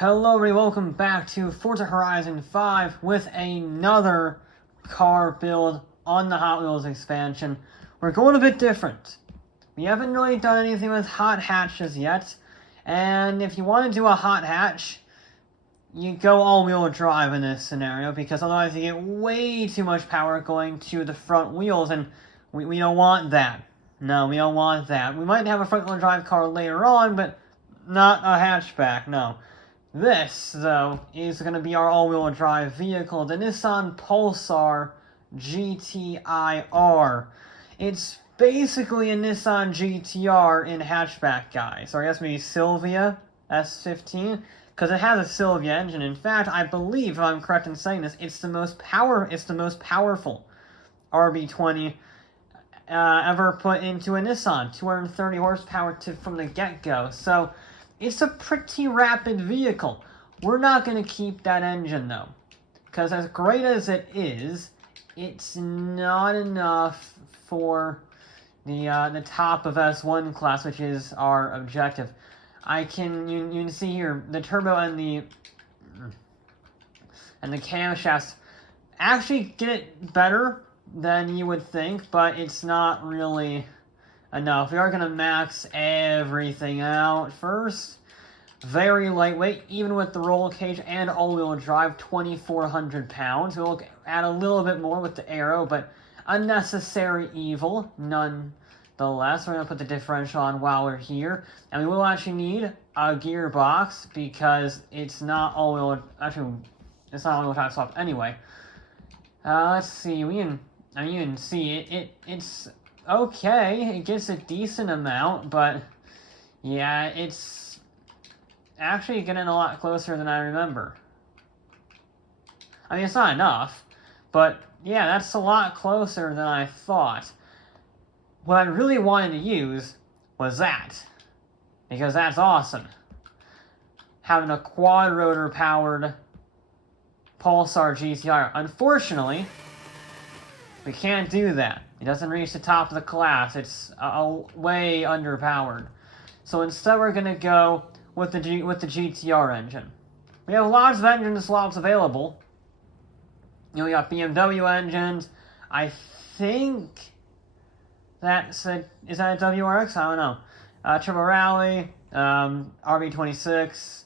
Hello everybody, welcome back to Forza Horizon 5 with another car build on the Hot Wheels expansion. We're going a bit different. We haven't really done anything with hot hatches yet, and if you want to do a hot hatch, you go all-wheel drive in this scenario, because otherwise you get way too much power going to the front wheels, and we don't want that. No, we don't want that. We might have a front-wheel drive car later on, but not a hatchback, no. This, though, is going to be our all-wheel drive vehicle, the Nissan Pulsar GTI-R. It's basically a Nissan GTR in hatchback, guys. Or I guess maybe Silvia S15, because it has a Silvia engine. In fact, I believe, if I'm correct in saying this, it's the most powerful RB20 ever put into a Nissan. 230 horsepower from the get-go. So it's a pretty rapid vehicle. We're not going to keep that engine, though, because as great as it is, it's not enough for the top of S1 class, which is our objective. You can see here the turbo and the camshafts actually get it better than you would think, but it's not really enough. We are going to max everything out first. Very lightweight, even with the roll cage and all-wheel drive, 2,400 pounds. We'll add a little bit more with the aero, but unnecessary evil, nonetheless. We're going to put the differential on while we're here. And we will actually need a gearbox, because it's not all-wheel... Actually, it's not all-wheel drive swap anyway. Let's see, you can see it's okay. It gets a decent amount, but yeah, it's actually getting a lot closer than I remember. I mean, it's not enough, but yeah, that's a lot closer than I thought. What I really wanted to use was that, because that's awesome. Having a quad-rotor powered Pulsar GTI-R. Unfortunately, we can't do that. It doesn't reach the top of the class. It's way underpowered. So instead, we're going to go with the GTR engine. We have lots of engine slots available. You know, we got BMW engines. I think is that a WRX? I don't know. Turbo Rally, RB26,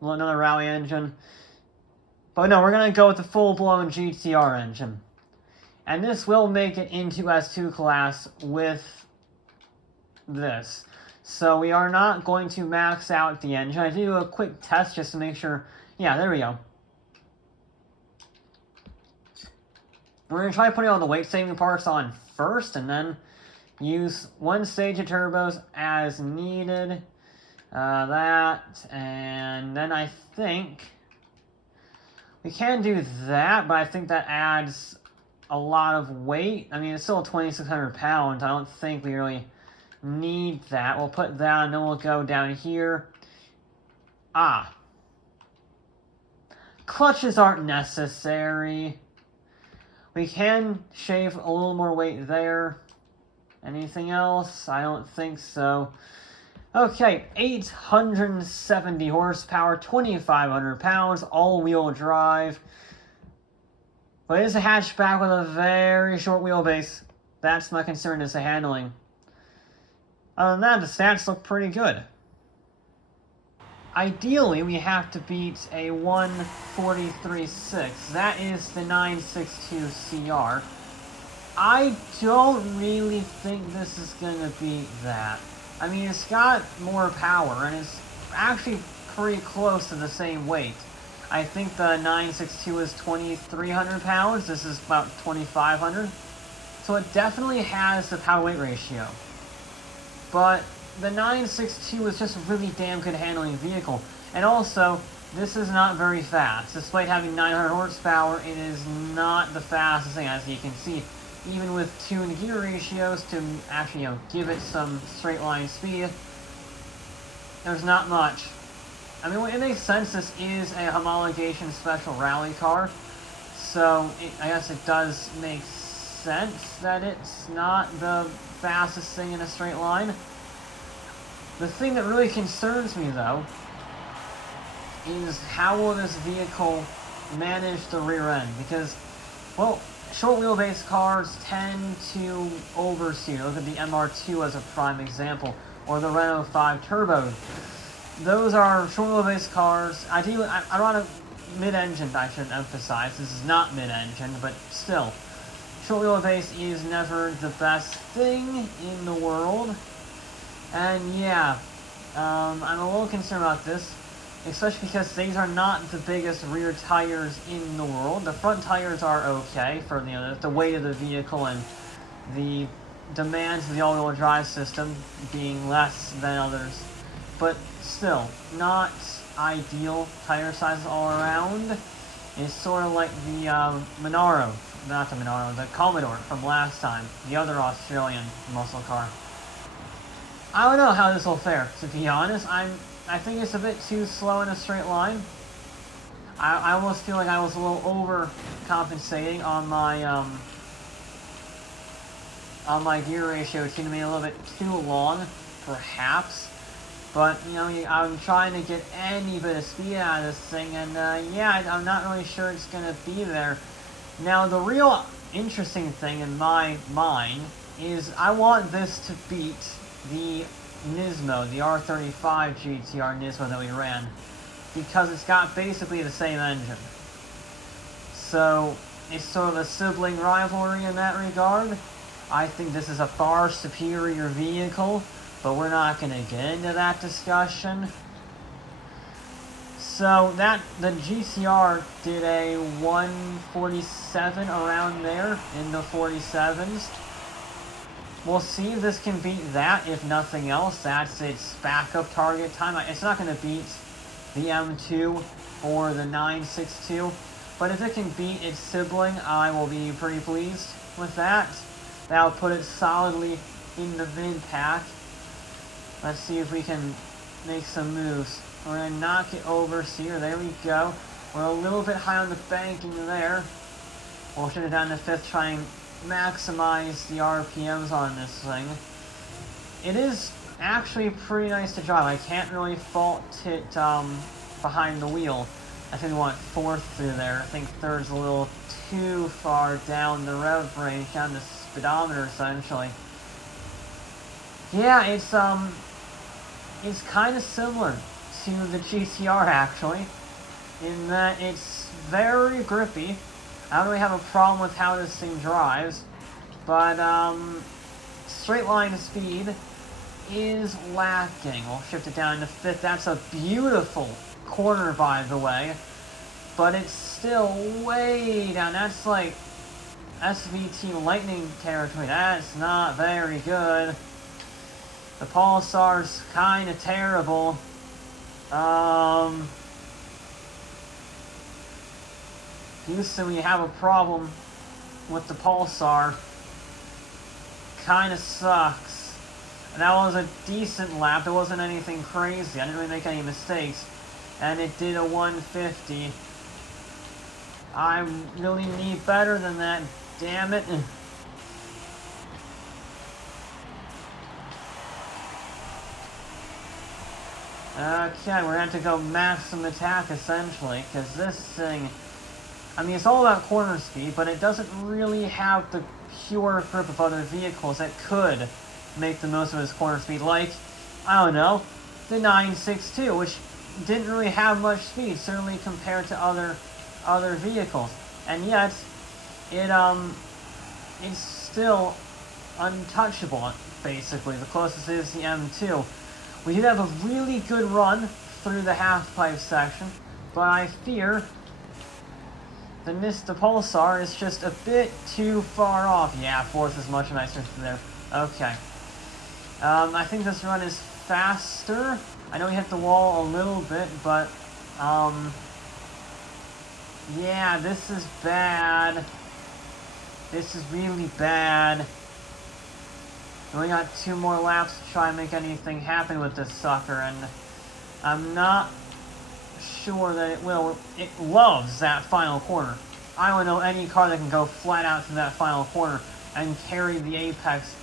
another Rally engine. But no, we're going to go with the full-blown GTR engine. And this will make it into S2 class with this. So we are not going to max out the engine. I do a quick test just to make sure. Yeah, there we go. We're going to try putting all the weight-saving parts on first, and then use one stage of turbos as needed. That, and then I think we can do that, but I think that adds a lot of weight. I mean, it's still 2,600 pounds. I don't think we really need that. We'll put that, and then we'll go down here. Clutches aren't necessary. We can shave a little more weight there. Anything else? I don't think so. Okay, 870 horsepower, 2,500 pounds, all-wheel drive. But it is a hatchback with a very short wheelbase. That's my concern, is the handling. Other than that, the stats look pretty good. Ideally, we have to beat a 143.6. That is the 962 CR. I don't really think this is going to beat that. I mean, it's got more power, and it's actually pretty close to the same weight. I think the 962 is 2,300 pounds. This is about 2,500. So it definitely has the power-weight ratio. But the 962 is just a really damn good handling vehicle. And also, this is not very fast. Despite having 900 horsepower, it is not the fastest thing, as you can see. Even with tuned gear ratios to actually, give it some straight line speed, there's not much. I mean, it makes sense. This is a homologation special rally car, so I guess it does make sense that it's not the fastest thing in a straight line. The thing that really concerns me, though, is how will this vehicle manage the rear end? Because, well, short wheelbase cars tend to oversteer. Look at the MR2 as a prime example, or the Renault 5 Turbo. Those are short wheelbase cars. Ideally, I want a mid-engine, I should emphasize. This is not mid-engine, but still. Short wheelbase is never the best thing in the world. And yeah, I'm a little concerned about this, especially because these are not the biggest rear tires in the world. The front tires are okay for the weight of the vehicle and the demands of the all-wheel drive system being less than others. But still, not ideal tire sizes all around. It's sort of like the Monaro, not the Monaro, the Commodore from last time, the other Australian muscle car. I don't know how this will fare, to be honest. I think it's a bit too slow in a straight line. I almost feel like I was a little overcompensating on my gear ratio. It seemed to be a little bit too long, perhaps. But, you know, I'm trying to get any bit of speed out of this thing, and yeah, I'm not really sure it's going to be there. Now, the real interesting thing in my mind is I want this to beat the Nismo, the R35 GTR Nismo that we ran, because it's got basically the same engine. So, it's sort of a sibling rivalry in that regard. I think this is a far superior vehicle, but we're not going to get into that discussion. So the GTR did a 147 around there in the 47s. We'll see if this can beat that, if nothing else. That's its backup target time. It's not going to beat the M2 or the 962, but if it can beat its sibling, I will be pretty pleased with that. That'll put it solidly in the mid-pack. Let's see if we can make some moves. We're going to knock it over here. There we go. We're a little bit high on the banking there. We'll shoot it down to 5th, try and maximize the RPMs on this thing. It is actually pretty nice to drive. I can't really fault it behind the wheel. I think we want 4th through there. I think 3rd's a little too far down the rev range, down the speedometer essentially. Yeah, it's kind of similar to the GTR actually, in that it's very grippy. I don't really have a problem with how this thing drives, but straight line speed is lacking. We'll shift it down to 5th. That's a beautiful corner, by the way, but it's still way down. That's like SVT Lightning territory. That's not very good. The Pulsar's kind of terrible. Houston, we have a problem with the Pulsar. Kind of sucks. And that was a decent lap. It wasn't anything crazy. I didn't really make any mistakes. And it did a 150. I really need better than that. Damn it. Okay, we're going to have to go maximum attack, essentially, because this thing, I mean, it's all about corner speed, but it doesn't really have the pure grip of other vehicles that could make the most of its corner speed, like, I don't know, the 962, which didn't really have much speed, certainly compared to other vehicles, and yet, it's still untouchable, basically. The closest is the M2. We did have a really good run through the half-pipe section, but I fear the Pulsar is just a bit too far off. Yeah, 4th is much nicer through there. Okay. I think this run is faster. I know we hit the wall a little bit, but, yeah, this is bad. This is really bad. We only got 2 more laps to try and make anything happen with this sucker, and I'm not sure that it will. It loves that final corner. I don't know any car that can go flat out through that final corner and carry the apex,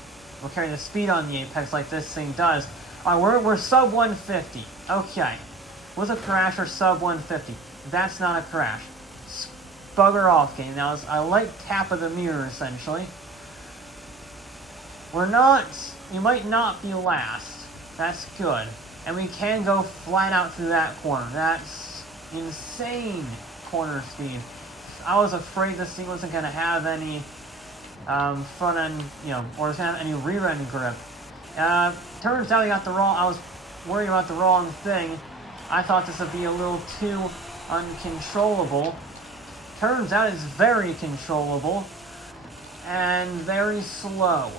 or carry the speed on the apex like this thing does. Alright, we're sub 150. Okay. was a crash or sub 150. That's not a crash. Bugger off, game. Now, I like tap of the mirror, essentially. You might not be last. That's good. And we can go flat out through that corner. That's insane corner speed. I was afraid this thing wasn't going to have any front end, or was going to have any rear end grip. Turns out I was worried about the wrong thing. I thought this would be a little too uncontrollable. Turns out it's very controllable and very slow.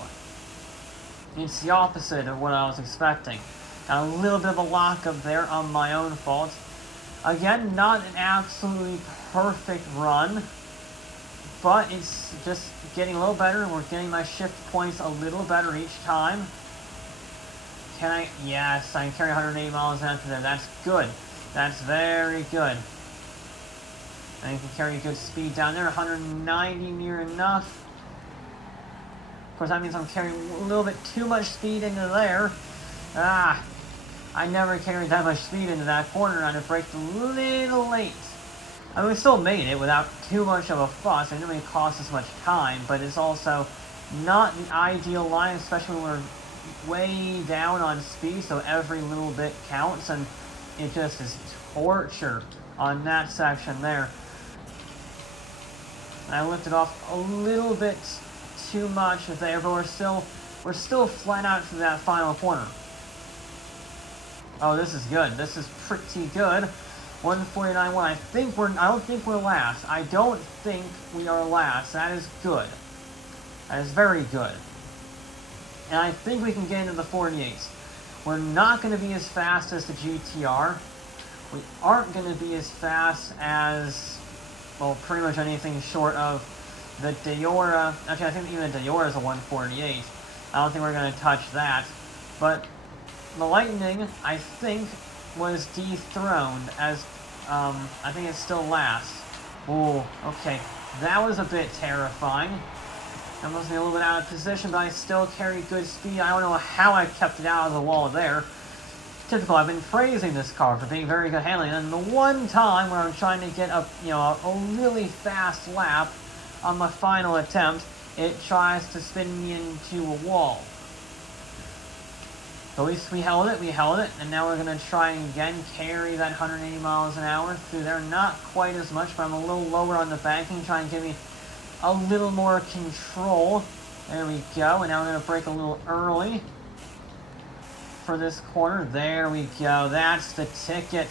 It's the opposite of what I was expecting. Got a little bit of a lockup there on my own fault. Again, not an absolutely perfect run, but it's just getting a little better. We're getting my shift points a little better each time. Yes, I can carry 180 miles an hour there. That's good. That's very good. And you can carry good speed down there. 190 near enough. Of course, that means I'm carrying a little bit too much speed into there. I never carried that much speed into that corner, and it braked a little late. I mean, we still made it without too much of a fuss. It didn't really cost us much time, but it's also not the ideal line, especially when we're way down on speed, so every little bit counts, and it just is torture on that section there. And I lifted off a little bit too much there, but we're still flat out through that final corner. Oh, this is good. This is pretty good. 149.1. I don't think we're last. I don't think we are last. That is good. That is very good. And I think we can get into the 48s. We're not going to be as fast as the GTR. We aren't going to be as fast as, well, pretty much anything short of the Deora. Actually, I think even the Deora is a 148. I don't think we're going to touch that. But the Lightning, I think, was dethroned as, I think it's still last. Oh, okay. That was a bit terrifying. I must be a little bit out of position, but I still carry good speed. I don't know how I kept it out of the wall there. Typical, I've been praising this car for being very good handling, and the one time where I'm trying to get a really fast lap on my final attempt, it tries to spin me into a wall. But at least we held it, and now we're going to try and again carry that 180 miles an hour through there. Not quite as much, but I'm a little lower on the banking, trying to give me a little more control. There we go, and now we're going to brake a little early for this corner. There we go, that's the ticket.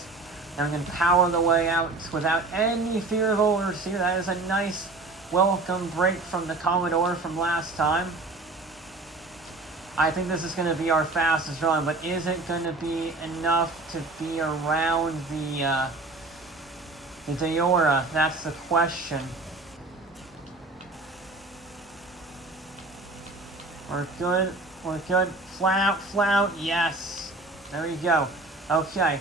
Now we can power the way out without any fear of oversteer. That is a nice welcome break from the Commodore from last time. I think this is going to be our fastest run, but is it going to be enough to be around the Deora? That's the question. We're good. Flat out, yes. There you go. Okay,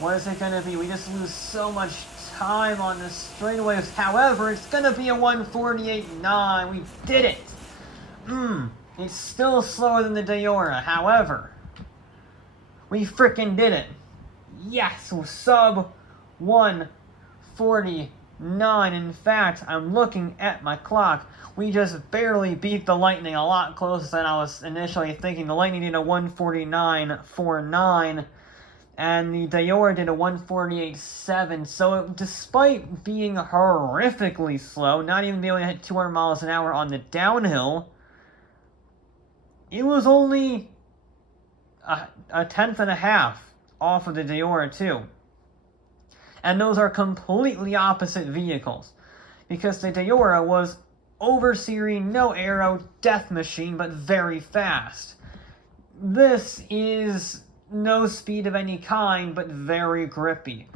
what is it going to be? We just lose so much time on the straightaways. However, it's going to be a 148.9. We did it. It's still slower than the Deora. However, we frickin' did it. Yes, sub 149. In fact, I'm looking at my clock. We just barely beat the Lightning, a lot closer than I was initially thinking. The Lightning did a 149.49, and the Deora did a 148.7. So despite being horrifically slow, not even being able to hit 200 miles an hour on the downhill, it was only a tenth and a half off of the Deora too. And those are completely opposite vehicles, because the Deora was overseering, no aero, death machine, but very fast. This is no speed of any kind, but very grippy.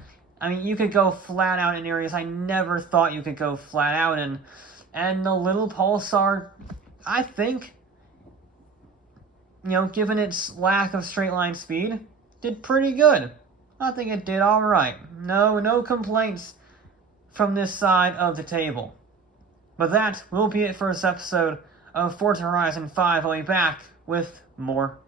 I mean, you could go flat out in areas I never thought you could go flat out in. And the little Pulsar, I think, given its lack of straight line speed, did pretty good. I think it did alright. No complaints from this side of the table. But that will be it for this episode of Forza Horizon 5. I'll be back with more